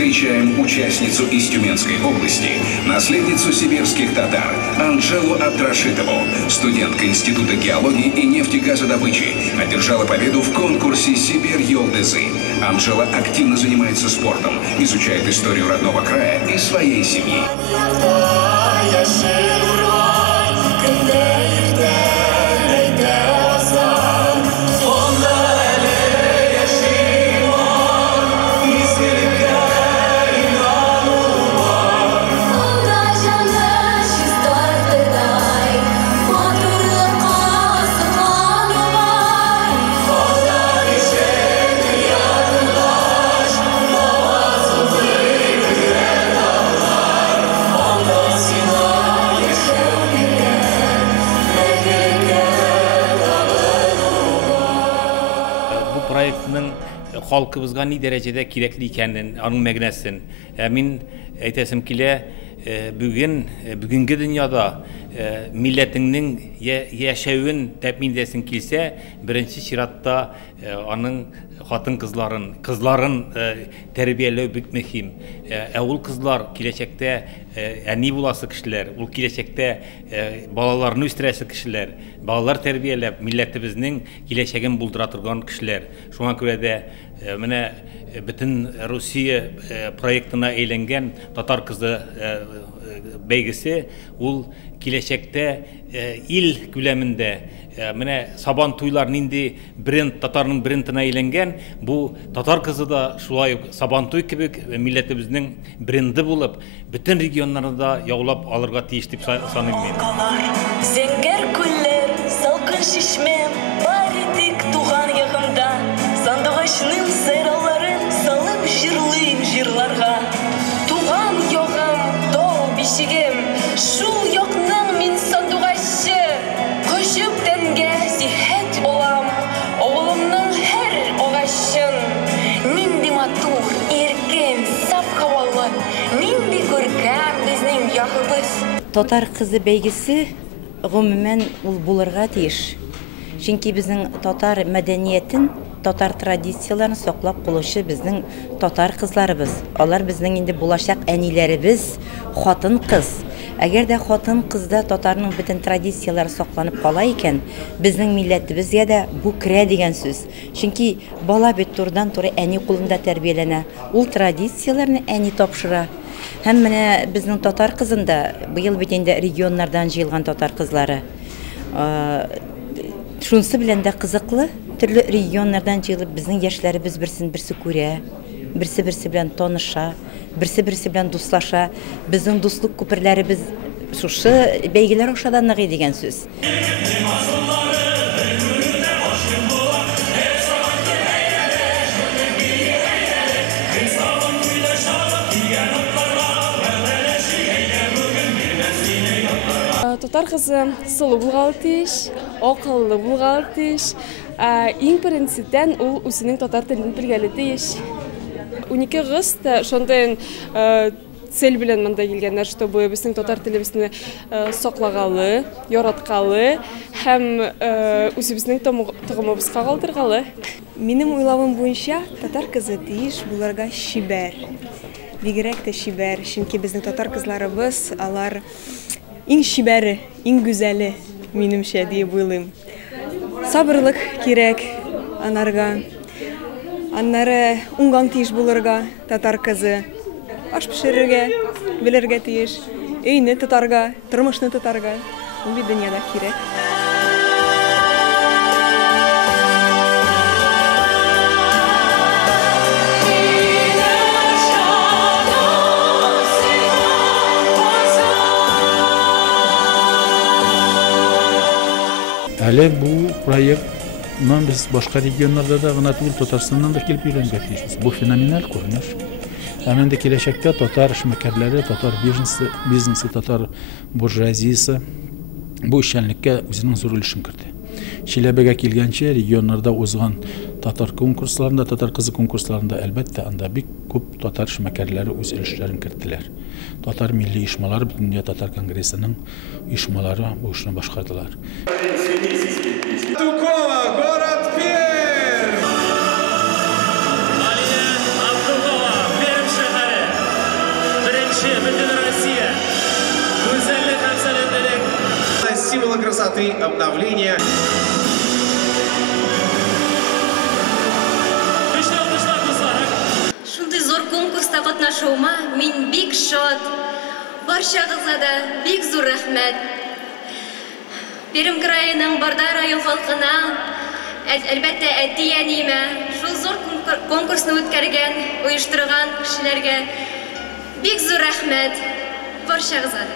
Встречаем участницу из Тюменской области, наследницу сибирских татар Анжелу Абдрашитову, студентка Института геологии и нефтегазодобычи, одержала победу в конкурсе «Сибирь-Йолдызы». Анжела активно занимается спортом, изучает историю родного края и своей семьи. Проектның халкыбызга ни дәрәҗәдә кирәкле икәнен, аның мәгънәсен мин әйтәсем килә, бүгенге дөньяда милләтеңнең яшәвен тәэмин итәсең килсә, беренче чиратта аның хатын-кызларын тәрбияләү бик мөһим. Ул кызлар киләчәктә әни буласы кешеләр, ул киләчәктә балаларны үстерәсе кешеләр, балалар тәрбияләп милләтебезнең киләчәген булдыра торган кешеләр. Шуңа күрә дә менә бөтен Русия проектына әйләнгән татар кызы бәйгесе ул киләчәктә ил күләмендә менә сабан туйлар нинди бренд, татарның брендына әйләнгән, бу татар кызы да шулай сабан туй кебек милләтебезнең бренды булып, бөтен регионнарда яулап алырга тиеш дип саныйм мин. Зәңгәр күлләр, салкын шишмә, бар идек туган ягымда, сандугачның сайрауларын салып җырлыйм җырларга. Туган ягым, тау бишегем, шул якның мин сандугачы, кошып тәнгә сихәт олам, авылымның һәр агачын. Нинди матур, иркен, саф һавалы, нинди күркәм безнең ягыбыз. Татар кызы бәйгесе гомумән ул булырга тиеш. Чөнки безнең татар мәдәниятен, татар традицияларын саклап калучы безнең татар кызларыбыз. Алар безнең инде булачак әниләребез, хатын-кыз. Әгәр дә хатын-кызда татарның бөтен традициялары сакланып кала икән, безнең милләтебезгә дә бу керә дигән сүз. Чөнки бала бит турыдан-туры әни кулында тәрбияләнә. Ул традицияларны әни тапшыра. Һәм менә безнең татар кызында быел бит инде регионнардан җыелган татар кызлары. Шунысы белән дә кызыклы, төрле регионнардан җыелып безнең яшьләребез берсен-берсе күрә, берсе-берсе белән таныша, берсе-берсе белән дуслаша. Безнең дуслык күперләребез шушы бәйгеләр аша ныгый дигән сүз. Татар кызы сылу булган тиеш, акыллы булган тиеш. Иң беренчедән ул үзенең татар телен белгәле тиеш. 12 кыз да шундый цель белән монда килгәннәр, чтобы безнең татар телебезне саклагалы, яраткалы һәм үзебезнең тагымыбызга калдыргалы. Минем уйлавым буенча, татар кызы тиеш буларга шибәр. Бигрәк тә шибәр, чөнки безнең татар кызларыбыз, алар иң шибәре, иң гүзәле, минемчә дип уйлыйм. Сабырлык кирәк анарга. Аннары уңган тиеш булырга татар кызы. Аш пешерергә, белергә тиеш. Өйне тотарга, тормышны тотарга. Ул бит дөньяда кирәк. Әле бу проектның без башка регионнарда да гына түгел, Татарстаннан да килеп өйрәнергә тиешбез. Бу феноменаль күренеш. Һәм инде киләчәктә татар эшмәкәрләре, татар бизнесы, татар буржуазиясе бу эшчәнлеккә үзенең зур өлешен кертә. Чиләбегә килгәнче регионнарда узган татар конкурсларында, татар кызы конкурсларында әлбәттә анда бик күп татар эшмәкәрләре үз өлешләрен керттеләр. Татар милли оешмалары, Бөтендөнья татар конгрессының оешмалары бу эшне башкардылар. даты обновления. Шундай зор конкурста катнашуыма мин бик шат. Барчагызга да бик зур рәхмәт. Пермь краеның Бардар район халкына, әлбәттә әти-әниемә, шул зур конкурсны үткәргән, оештырган кешеләргә бик зур рәхмәт. Барчагызга.